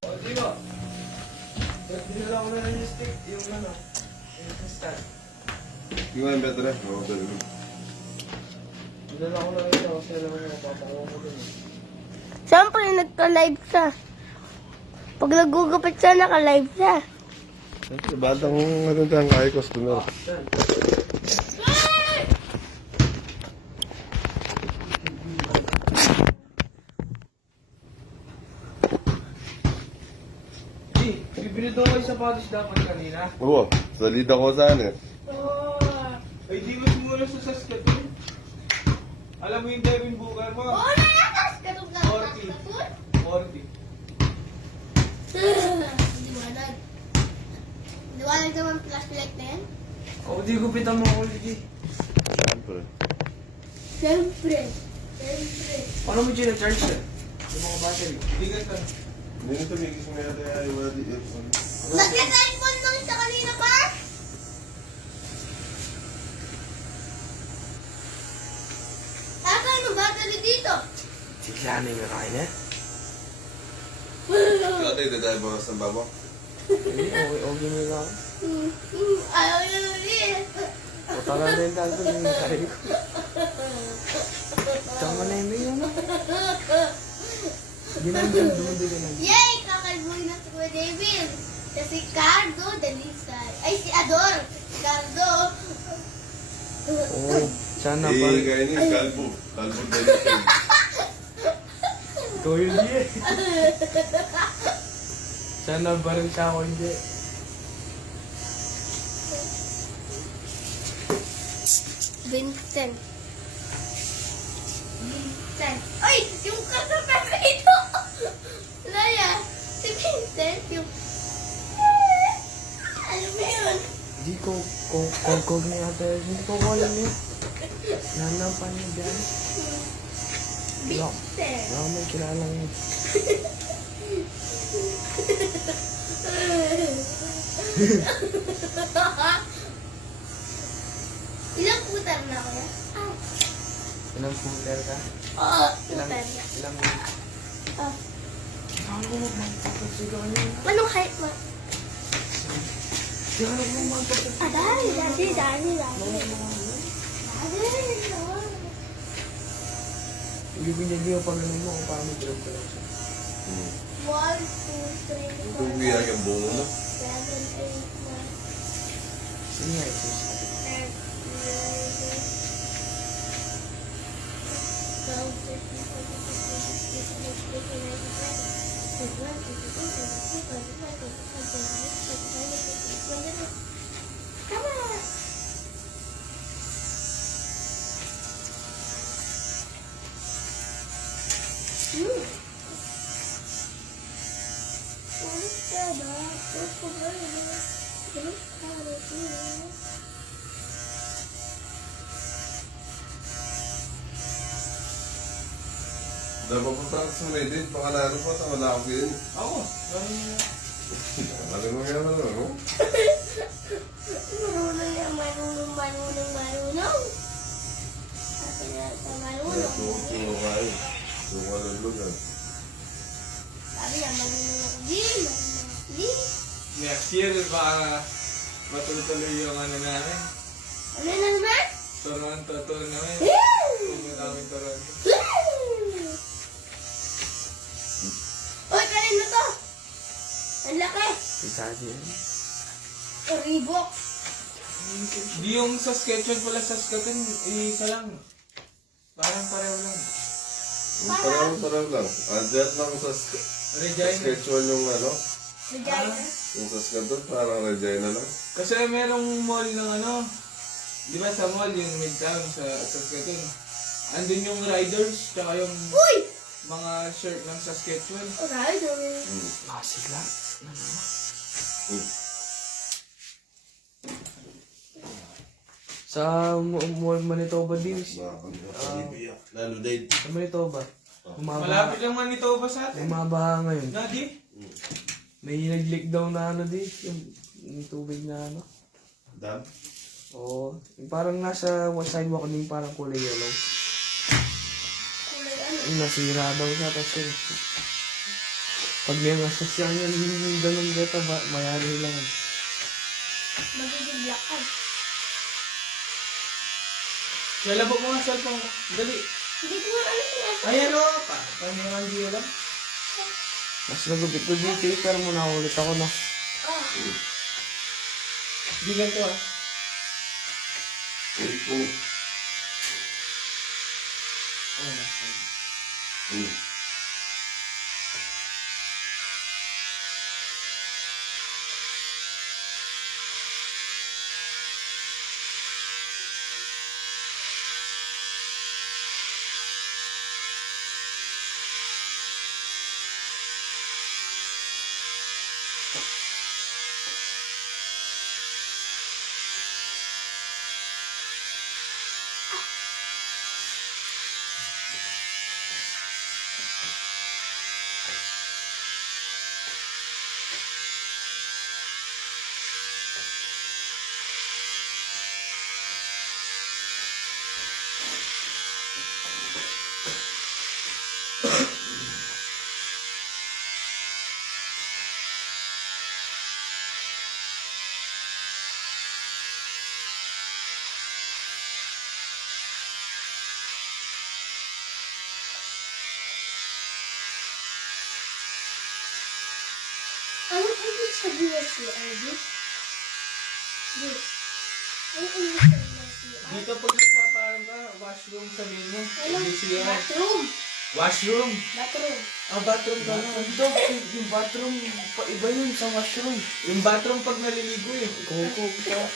O, di ba? Dinala ko na yung stick, yung ano, yung kristal. Yung nga yung better eh. Oo, better. Dinala ko na ito, kasi alam mo mapapakuha ko dun. Siyempre, nagka-live siya. Pag nagugupit siya, naka-live siya. Siyempre, batang ano tayo kaya customer. Saan? Bibili daw kayo sapatos dapat kanina. Oo, salita ko saan eh. Ay, di mo muna sa Saskatoon. Alam mo yung Devin Booker mo? Oo, nalakas! Katong na 40. 40. Liwanag. Liwanag naman flashlight na yan? O, di gupitan mo ako, Ligi. Siyempre. Siyempre. Siyempre. Paano mo gina-charge yan? Yung mga battery. Hindi ka. Hindi nito may gusto nga tayo ayaw wala di eh. Nag-cellphone lang siya kanina pa? Aka, ano battery dito? Sigla na yung kain eh. Kaya tayo tayo mga sambaba. Hindi, okay mo lang. Ayaw niya ulit. O, tara na yung tayo yung kain ko. Tama na yung yun. Hindi na yung dumudi ka na. Yay! Kakalbuhin na si Kuya David. Kasi Cardo, Dalisay. Ay, si Ador. Cardo. Oo, sana Eh, ba? kaya niya, kalbo. Kalbo dali siya. Ikaw yun eh. Sana ba rin siya ako hindi? Vincent. Vincent. Ay! Yung kasapepe ito! Laya, si Vincent, yung... Alam mo yun? Hindi ko, kong ni ate, hindi ko alam yun. Nanapan niya dyan. Vincent. Wala ko may kilala yun. Ilang putar na ako yan? Ah. Ilang puter ka? Oo, Ilang, putar na. ilang, Ah. Saan ko magpapasigaw niya? Anong height mo? Saan ko magpapasigaw? Ah, dali. Dali. Hindi ko niya pag ano mo kung paano drop ko lang siya. 1, 2, 3, 4, Ito biyak yung bungo na. 7, 8, 9, Sige nga, ito sa akin. 9, Dapat pa practice mo na din. Pakalaro pa sa wala akong ganyan. Ako? Gano'n niya. Alam mo kaya naman, no? marunong. Sabi na sa marunong. Tuwa kayo. Tuwa ng lugar. Sabi niya, marunong ako din. Next year, baka matuloy yung ano namin. Ano na naman? Toronto namin. Kung namin Toronto. Uy, kanino to? Ang laki. Isa din. Reebok. Di yung sa Saskatchewan pala, Saskatoon, isa lang. Parang pareho lang. Parang lang. Diyan lang sa Regina. Saskatchewan yung ano. Regina. Yung Saskatoon, parang Regina lang. Kasi merong mall ng ano, di ba sa mall yung Midtown sa Saskatoon. Andun yung riders, tsaka yung Uy! mga shirt ng Saskatchewan. Alright, Sila. Sa mall Manitoba din. Lalo din. Sa Manitoba. Malapit lang Manitoba sa atin. May mga baha ngayon. Nadi? May nag-leak daw na ano di. Yung tubig na ano. Dam? Oo. Yung parang nasa one sidewalk na yung parang kulay yellow. Nasira daw siya, tapos yun. Pag may masasyan yan, yung ganun gata, mayari lang. Magiging lakad. Lalabog mo nga cellphone. Dali. Hindi ko nga alam kung asa. Ayan o. Paano nga hindi alam? Mas nagupit ko dito, pero muna ulit ako na. Oh. Di ganito ah. Ito. Anong ibig sabihin si Ivy? Anong ibig sabihin si Ivy? Dito pag nagpaparang ka, washroom sabihin mo. Anong Hindi siya. bathroom? Washroom. Bathroom. Ah, bathroom ka na. Ito, yung bathroom, iba yun sa washroom. Yung bathroom pag naliligo eh. Koko ka.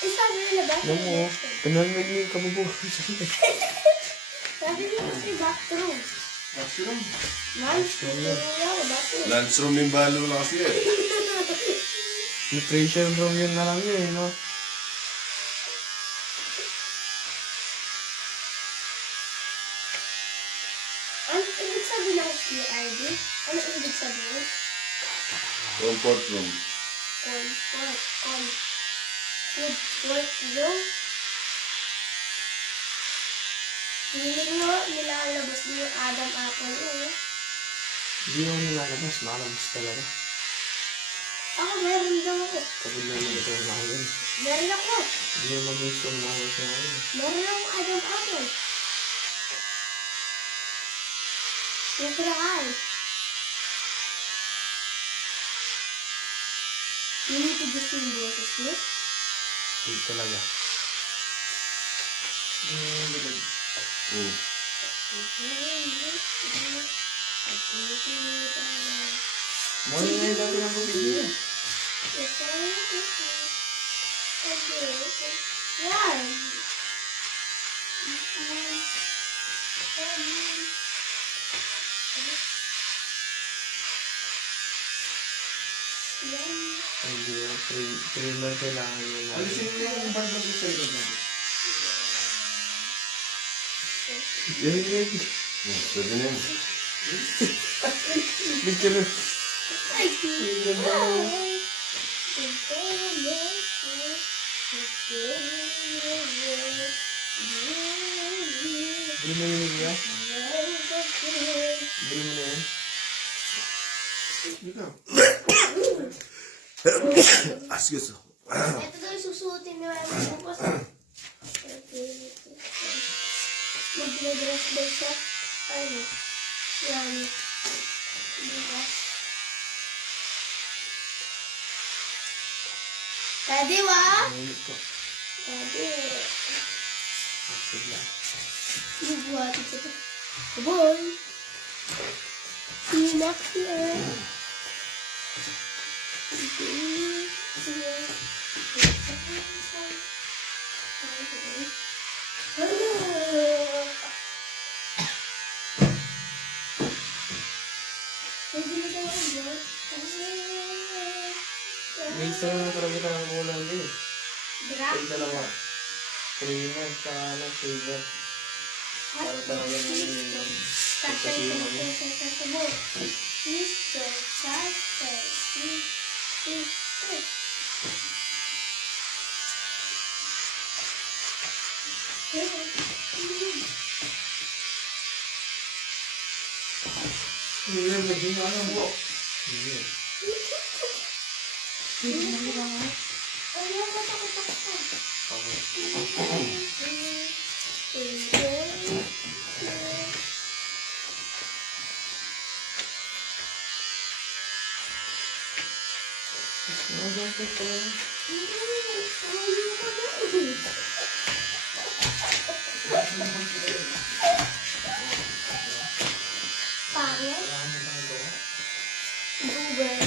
Eh, sabi nila bathroom. Alam mo, pinanag yung kabubuhan sa'yo. Sabi nila kasi bathroom. Washroom. Nice. Bathroom. Lunchroom yung balo na kasi eh. Nutrition room yun na lang yun eh, no? Ano ibig sabihin ng CID? Ano ibig sabihin? Comfort room. Comfort room? Feeling mo, nilalabas mo yung Adam Apple eh. Hindi ako nilalabas, makalabas talaga. Ako, meron daw ako. Kapag nalilito na ako yun. Meron ako. Hindi mo mag-gusto na ako siya ako yun. Meron akong Adam Apple. Nakaraan. Hindi ko gusto yung boses mo. Hindi talaga. Morning na yung dati ng bumili eh. Yan. Hindi yung trimmer kailangan yun. Alisin mo yung barbag ko sa likod natin. Yan. Pwede na yun. Picture na. Bili mo yun niya? Bili mo na yan? Excuse me. Ito daw yung susuotin ni Mama bukas. Mag-dress daw siya. Ano? Yan. Bukas. Daddy, wa? Mainit ko. Daddy. Sige. Ibuhati ko ito. Boy. See you next year. Minsan na talaga tayo ng ulan din. Drop. Yung dalawa. Trimmer, saka ano, shaver. Para talaga ng ulan. Hindi, medyo nga ang buhok. Ayaw ko takot-takot. Pangit? Google.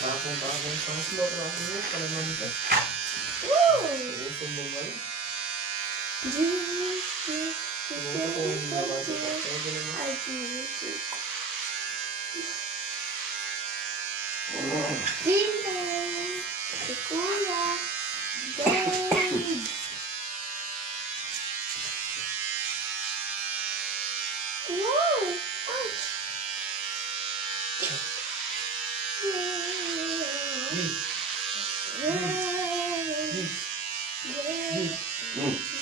Tapong pang slow, rapong pala naman ka. Woo! Usong mo ba? Jesus. Ano ko kung nabasa ka? Kaya ganun mo. Ay, Jesus. Vincent. Si Kuya. Dave. Wow! Ouch!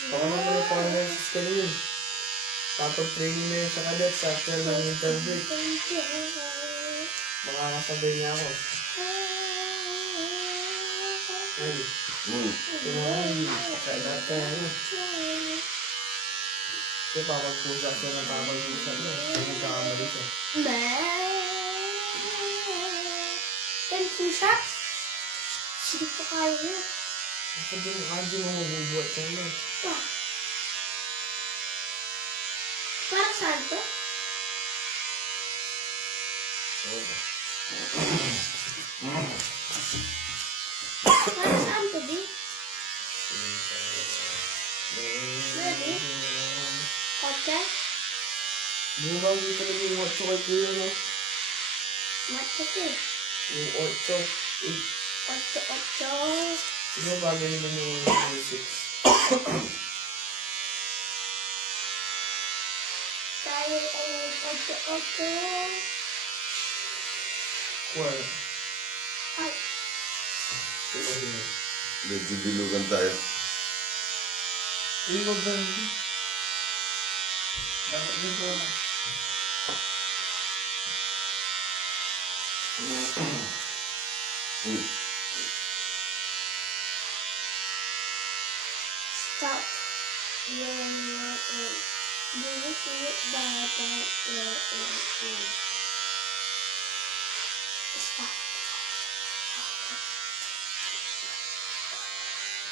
Baka naman ang pangalan sa school yun. Papag-training na yun sa cadets after ng interview. Makakasabay niya ako. Ay, kumain. Kailan ka ano. Kasi papagpusa siya ng papagpusa niya. Kaya nagkakamali siya. Ten push-ups? Hindi pa kaya yun. Ako din, adi mo mabubuhat siya na. Ah. Para saan to? Para saan to, di? Ready? Okay? Di ba hindi talaga yung watch kay kuya no? Matcha eh. Yung 8, 8. di ba bago naman yung 6? Tayo ay 8. Well, Ay, diba yun? Medyo bilugan tayo. Hindi ko ba hindi? Dapat din ko na. stop. When you're in. Do you feel bad when you're in? Stop.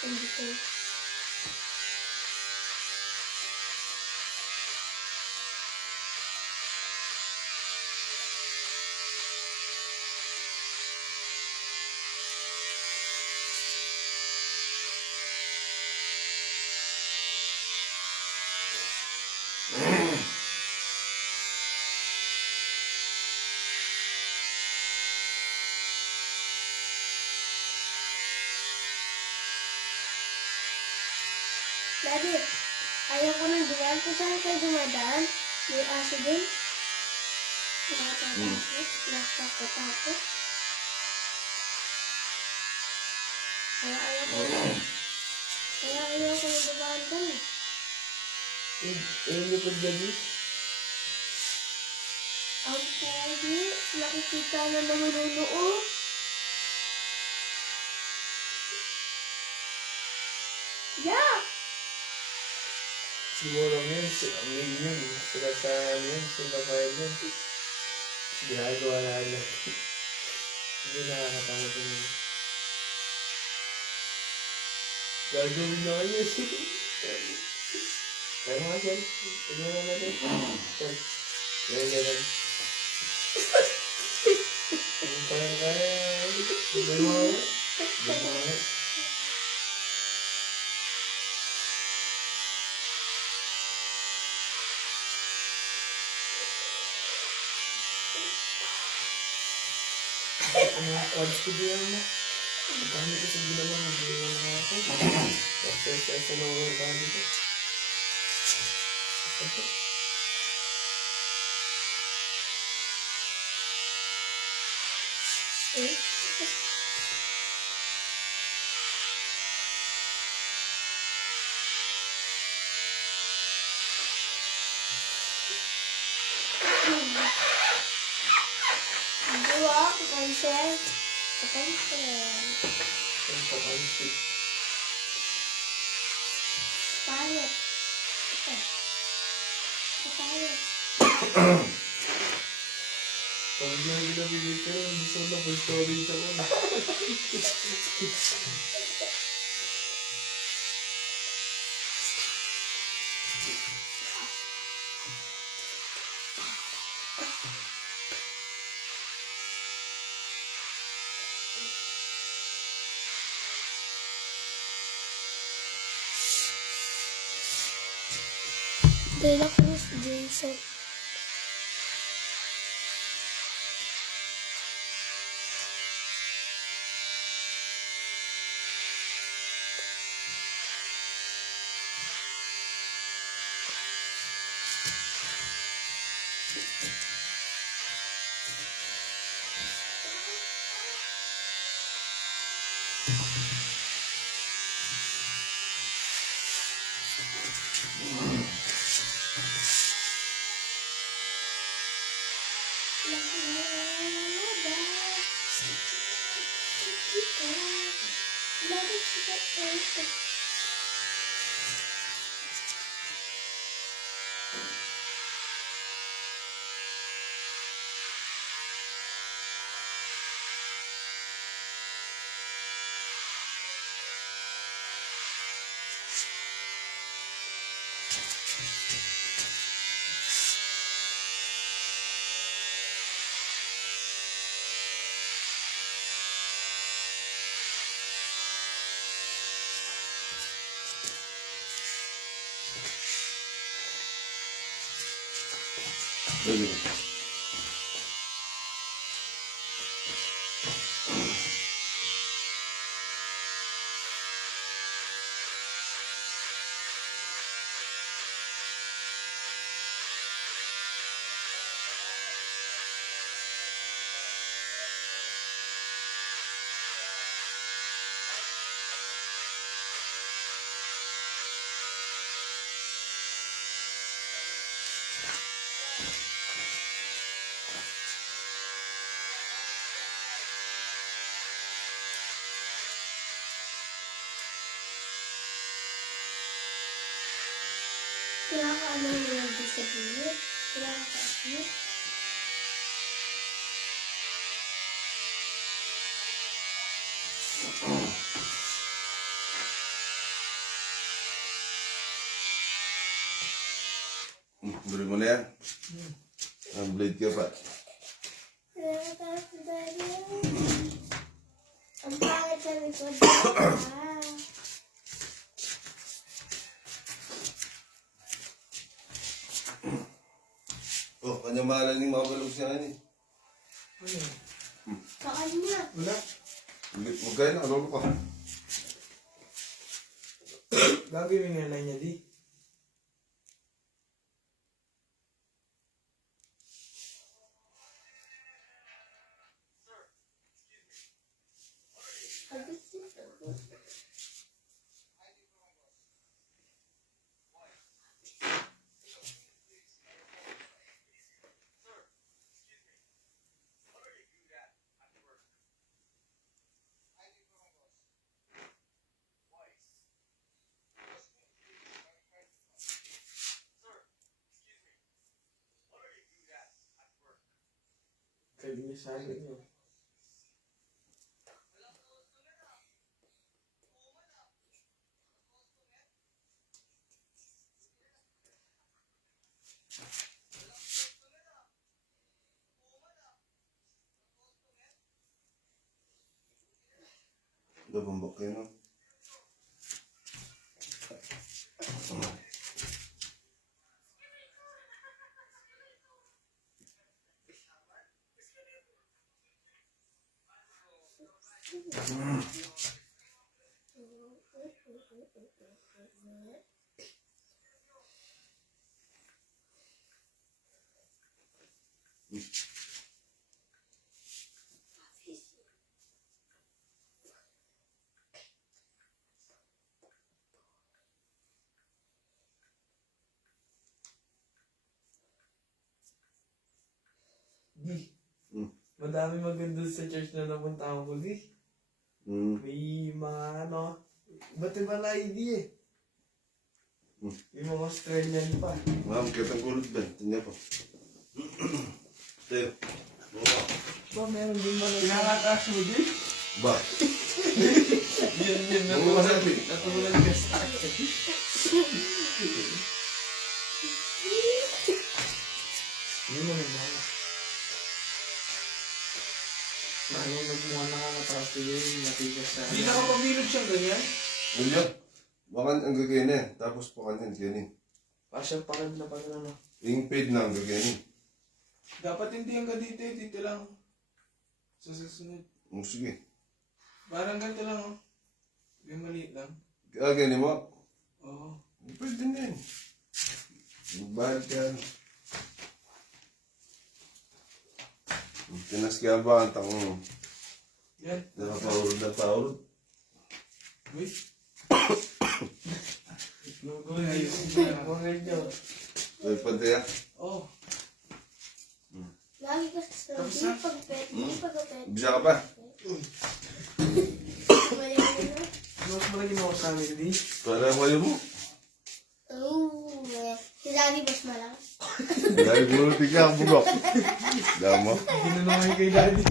Indicate. Daddy, ayaw ko nang dumaan. Kung saan kayo dumadaan? May aso din. Nakatakot. Kaya ayaw ko nang dumaan doon eh. Yung likod gabi? Ang pogi, nakikita na naman ang noo. Yeah! Siguro ngayon, million. Sila sa yun, sila pa yun. Ginagawa na lang. Hindi nakakatawa ko yun. Gagawin na kayo. Kaya mga siya, tignan na natin. Ganyan. Ang parang kaya. Tignan mo kaya. Tignan mo kaya. Ang mga cards ko diyan mo. Ang dami ko sa ginawa mo. Hindi mo na ako. Sa mga dami ko. ah, kapansin. Kapansin. Ang kapansit. Payet. Ito. Payet. Pag yung ginabigay ko, gusto na po storage ako na. Dela Cruz Jason. Pwede. Kaya ka ano yung nandun sa gilid? Kaya ka kasi? Bili mo na yan. Ang blade ka pa. Kaya ka kasi dali. Ang pangit sa likod ka. Oh, kanya mahalan yung mga balog siya ni. Ano yan? Sa kanya. Wala. Huwag kayo na, ano pa? Gagawin nga lang niya di. Kayo niya sa akin yun. Dabumbok kayo, no? Di. Madami maganda sa church na napunta ko di. May mga ano, iba't iba na idea eh. May mga Australian pa. Ma'am, kitang kulot ba? Tingnan po. Tayo. Ba, meron din mga pinangatas mo di? Ba? Yun, natulad ka sa akin. Yun mo yung mga. Ano, nagmukha nakakatraso yun, natigas sa... Hindi nakapabilog siyang ganyan? Wala. Baka ang gagayin tapos pakanyan ganyan. Pasya pa rin na pag ano. Yung paid na ang gagayin. Dapat hindi hanggang dito lang. Sa susunod. Sige. Parang ganito lang, oh. Yung maliit lang. Ganyan mo? Oo. Pwede na yun. Bahal ka. Tinas ka ba ang tanong? Yan. Nakapahulog na pahulog. Uy. Gugulo yun. Mga nyo. Pwede pa tayo. Oh. Lagi ko sa Kamusta? Hindi pagpapet. Bisa ka pa? Wala mo na. Mas malagi mo sa amin, di? Para kayo mo. Oo. Si Daddy mas malakas. Dahil bulutin ka ang bugok. Dama. Ginanawin kay daddy.